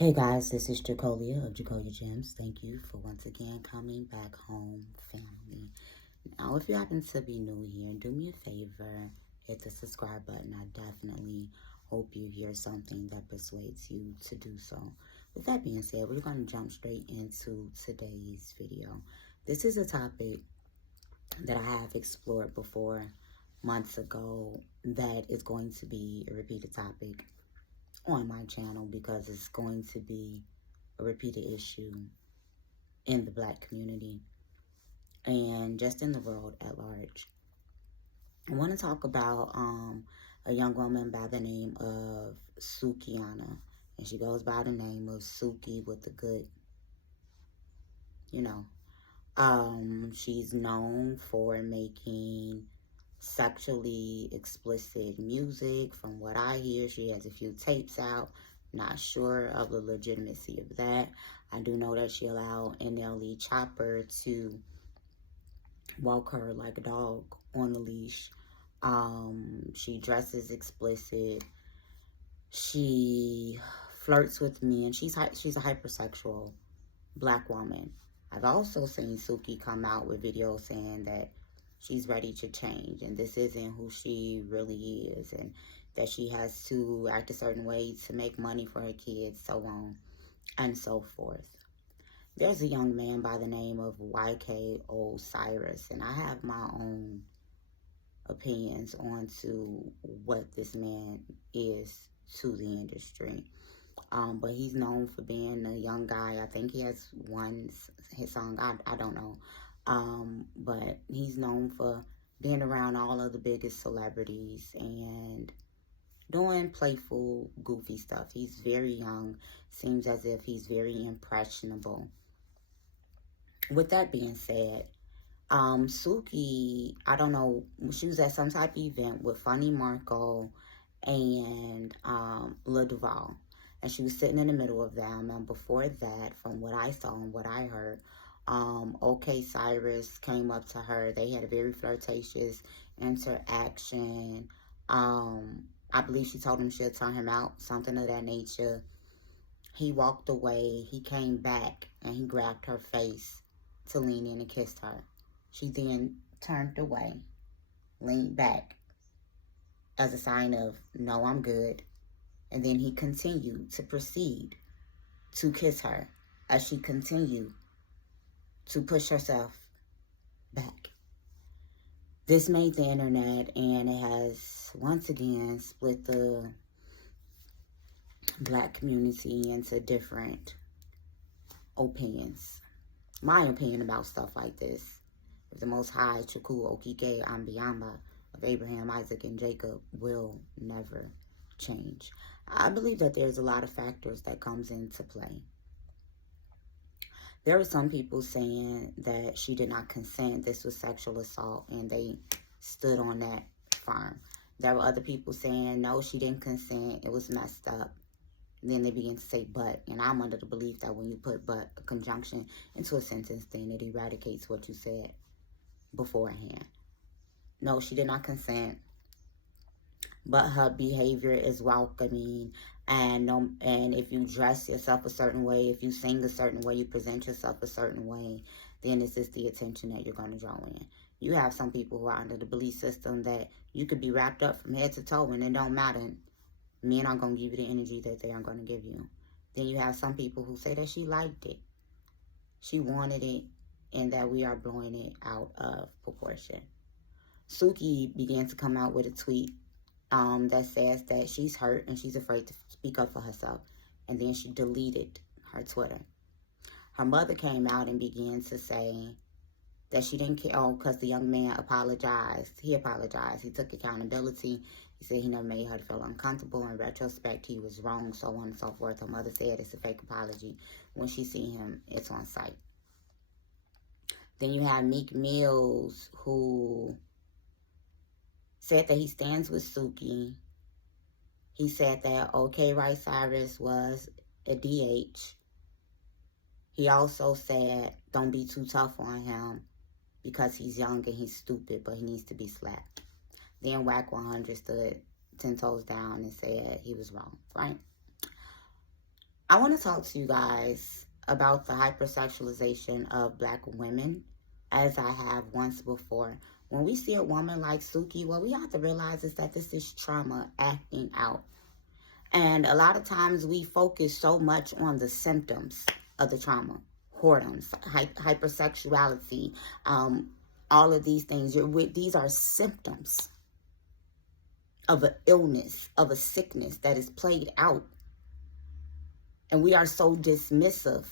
Hey guys, this is Jacolia of Jacolia Gems. Thank you for once again coming back home, family. Now, if you happen to be new here, do me a favor, hit the subscribe button. I definitely hope you hear something that persuades you to do so. With that being said, we're going to jump straight into today's video. This is a topic that I have explored before months ago that is going to be a repeated topic on my channel because it's going to be a repeated issue in the Black community and just in the world at large. I want to talk about a young woman by the name of Sukihana, and she goes by the name of Suki with the good, she's known for making sexually explicit music. From what I hear, she has a few tapes out. Not sure of the legitimacy of that. I do know that she allowed NLE Chopper to walk her like a dog on the leash. She dresses explicit. She flirts with men. She's a hypersexual Black woman. I've also seen Suki come out with videos saying that she's ready to change and this isn't who she really is, and that she has to act a certain way to make money for her kids, so on and so forth. There's a young man by the name of YK Osiris, and I have my own opinions on to what this man is to the industry. But he's known for being a young guy. I think he has one hit song. I don't know. But he's known for being around all of the biggest celebrities and doing playful, goofy stuff. He's very young. Seems as if he's very impressionable. With that being said, Suki, I don't know, she was at some type of event with Funny Marco and Le Duval. And she was sitting in the middle of them. And before that, from what I saw and what I heard, OK Cyrus came up to her. They had a very flirtatious interaction. I believe she told him she'll turn him out, something of that nature. He walked away. He came back and he grabbed her face to lean in and kissed her. She then turned away, leaned back as a sign of, no, I'm good. And then he continued to proceed to kiss her as she continued to push herself back. This made the internet, and it has once again split the Black community into different opinions. My opinion about stuff like this is the Most High, Chuku, Okike, Ambiyamba of Abraham, Isaac, and Jacob will never change. I believe that there's a lot of factors that comes into play. There were some people saying that she did not consent, this was sexual assault, and they stood on that firm. There were other people saying, no, she didn't consent, it was messed up. And then they began to say but, and I'm under the belief that when you put but, a conjunction, into a sentence, then it eradicates what you said beforehand. No, she did not consent, but her behavior is welcoming, and if you dress yourself a certain way, if you sing a certain way, you present yourself a certain way, then this is the attention that you're going to draw in. You have some people who are under the belief system that you could be wrapped up from head to toe and it don't matter. Men aren't going to give you the energy that they are going to give you. Then you have some people who say that she liked it, she wanted it, and that we are blowing it out of proportion. Suki began to come out with a tweet that says that she's hurt and she's afraid to speak up for herself. And then she deleted her Twitter. Her mother came out and began to say that she didn't care, because the young man apologized. He apologized. He took accountability. He said he never made her feel uncomfortable. In retrospect, he was wrong, so on and so forth. Her mother said it's a fake apology. When she see him, it's on sight. Then you have Meek Mills, who said that he stands with Suki. He said that OK Cyrus was a DH. He also said, don't be too tough on him because he's young and he's stupid, but he needs to be slapped. Then Whack 100 stood 10 toes down and said he was wrong, right? I want to talk to you guys about the hypersexualization of Black women, as I have once before. When we see a woman like Suki, what we have to realize is that this is trauma acting out. And a lot of times we focus so much on the symptoms of the trauma. Whoredoms, hypersexuality, all of these things. These are symptoms of an illness, of a sickness that is played out. And we are so dismissive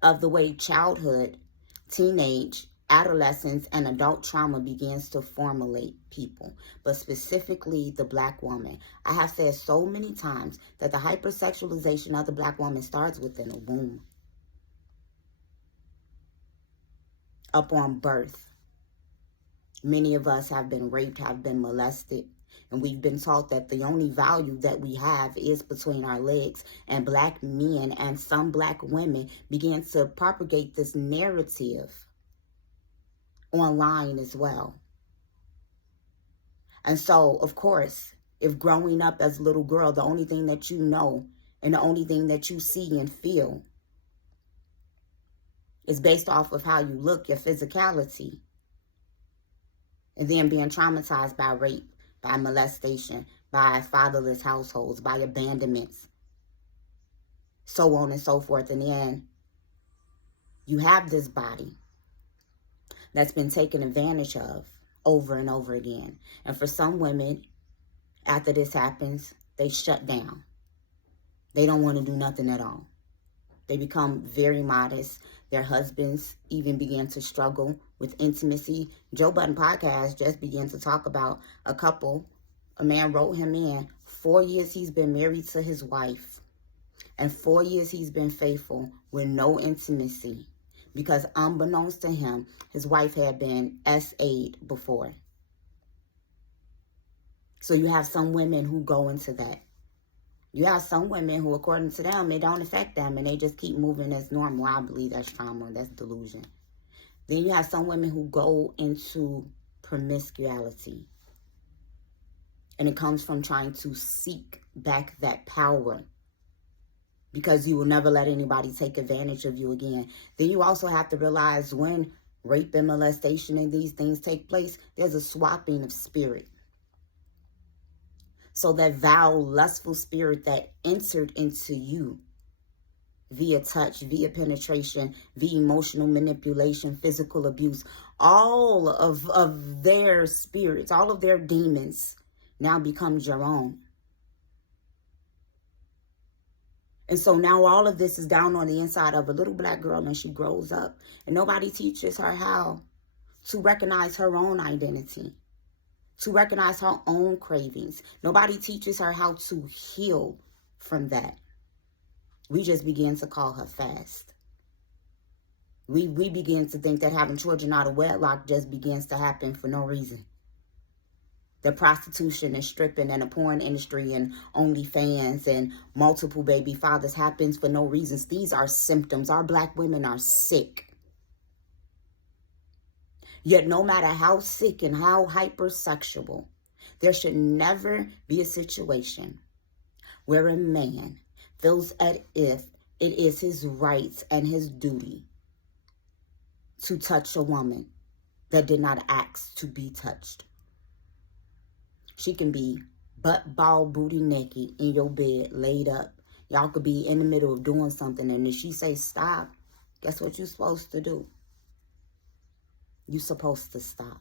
of the way childhood, teenage, adolescence, and adult trauma begins to formulate people, but specifically the Black woman. I have said so many times that the hypersexualization of the Black woman starts within a womb. Upon birth, many of us have been raped, have been molested, and we've been taught that the only value that we have is between our legs. And Black men and some Black women began to propagate this narrative online as well. And so, of course, if growing up as a little girl, the only thing that you know and the only thing that you see and feel is based off of how you look, your physicality, and then being traumatized by rape, by molestation, by fatherless households, by abandonments, so on and so forth. And then you have this body that's been taken advantage of over and over again. And for some women, after this happens, they shut down. They don't want to do nothing at all. They become very modest. Their husbands even begin to struggle with intimacy. Joe Budden podcast just began to talk about a couple. A man wrote him in. 4 years he's been married to his wife. And 4 years he's been faithful with no intimacy. Because unbeknownst to him, his wife had been SA'd before. So you have some women who go into that. You have some women who, according to them, it don't affect them and they just keep moving as normal. I believe that's trauma, that's delusion. Then you have some women who go into promiscuity. And it comes from trying to seek back that power, because you will never let anybody take advantage of you again. Then you also have to realize when rape and molestation and these things take place, there's a swapping of spirit. So that vile, lustful spirit that entered into you via touch, via penetration, via emotional manipulation, physical abuse, all of their spirits, all of their demons now becomes your own. And so now all of this is down on the inside of a little Black girl, and she grows up and nobody teaches her how to recognize her own identity, to recognize her own cravings. Nobody teaches her how to heal from that. We just begin to call her fast. We begin to think that having children out of wedlock just begins to happen for no reason. The prostitution and stripping and the porn industry and OnlyFans and multiple baby fathers happens for no reasons. These are symptoms. Our Black women are sick. Yet no matter how sick and how hypersexual, there should never be a situation where a man feels as if it is his rights and his duty to touch a woman that did not ask to be touched. She can be butt, ball, booty naked in your bed, laid up. Y'all could be in the middle of doing something, and if she say stop, guess what you're supposed to do? You're supposed to stop.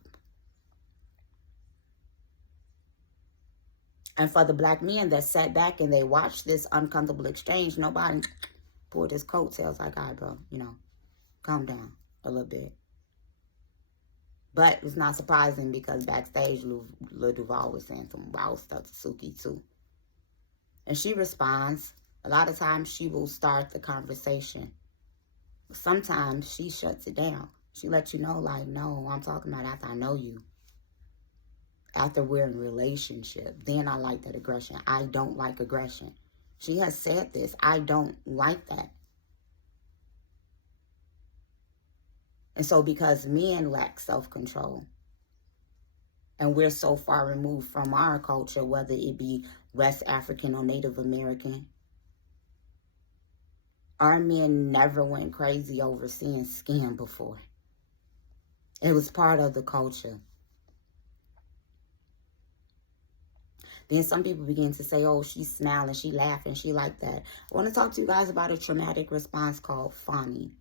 And for the Black men that sat back and they watched this uncomfortable exchange, nobody pulled his coattails like, all right, bro, calm down a little bit. But it's not surprising because backstage, Lil Duval was saying some wild stuff to Suki too. And she responds. A lot of times she will start the conversation. Sometimes she shuts it down. She lets you know, like, no, I'm talking about after I know you. After we're in a relationship. Then I like that aggression. I don't like aggression. She has said this. I don't like that. And so because men lack self-control, and we're so far removed from our culture, whether it be West African or Native American, Our men never went crazy over seeing skin before. It was part of the culture. Then some people begin to say, oh, she's smiling, she laughing, she like that. I want to talk to you guys about a traumatic response called fawning.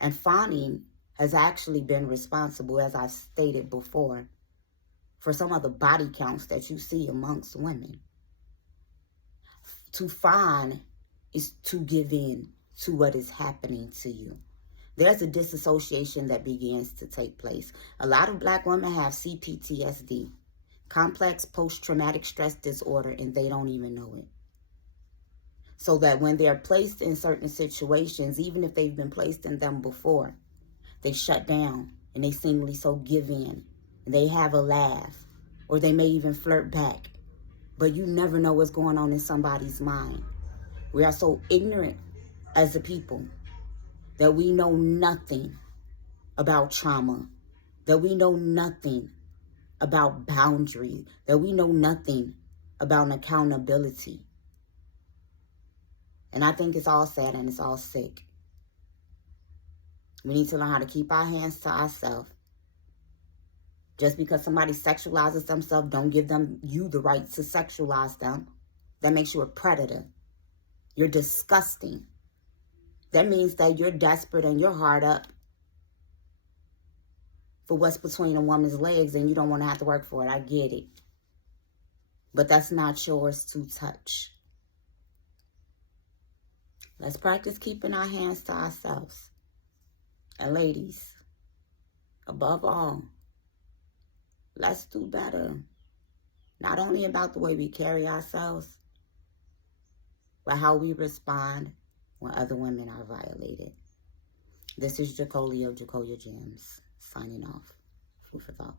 And fawning has actually been responsible, as I've stated before, for some of the body counts that you see amongst women. To fawn is to give in to what is happening to you. There's a disassociation that begins to take place. A lot of black women have CPTSD, complex post-traumatic stress disorder, and they don't even know it. So that when they're placed in certain situations, even if they've been placed in them before, they shut down and they seemingly so give in. And they have a laugh, or they may even flirt back. But you never know what's going on in somebody's mind. We are so ignorant as a people that we know nothing about trauma, that we know nothing about boundary, that we know nothing about accountability. And I think it's all sad and it's all sick. We need to learn how to keep our hands to ourselves. Just because somebody sexualizes themselves, don't give you the right to sexualize them. That makes you a predator. You're disgusting. That means that you're desperate and you're hard up for what's between a woman's legs and you don't want to have to work for it. I get it. But that's not yours to touch. Let's practice keeping our hands to ourselves. And ladies, above all, let's do better. Not only about the way we carry ourselves, but how we respond when other women are violated. This is Jacolia of Jacolia Gems, signing off. Food for thought.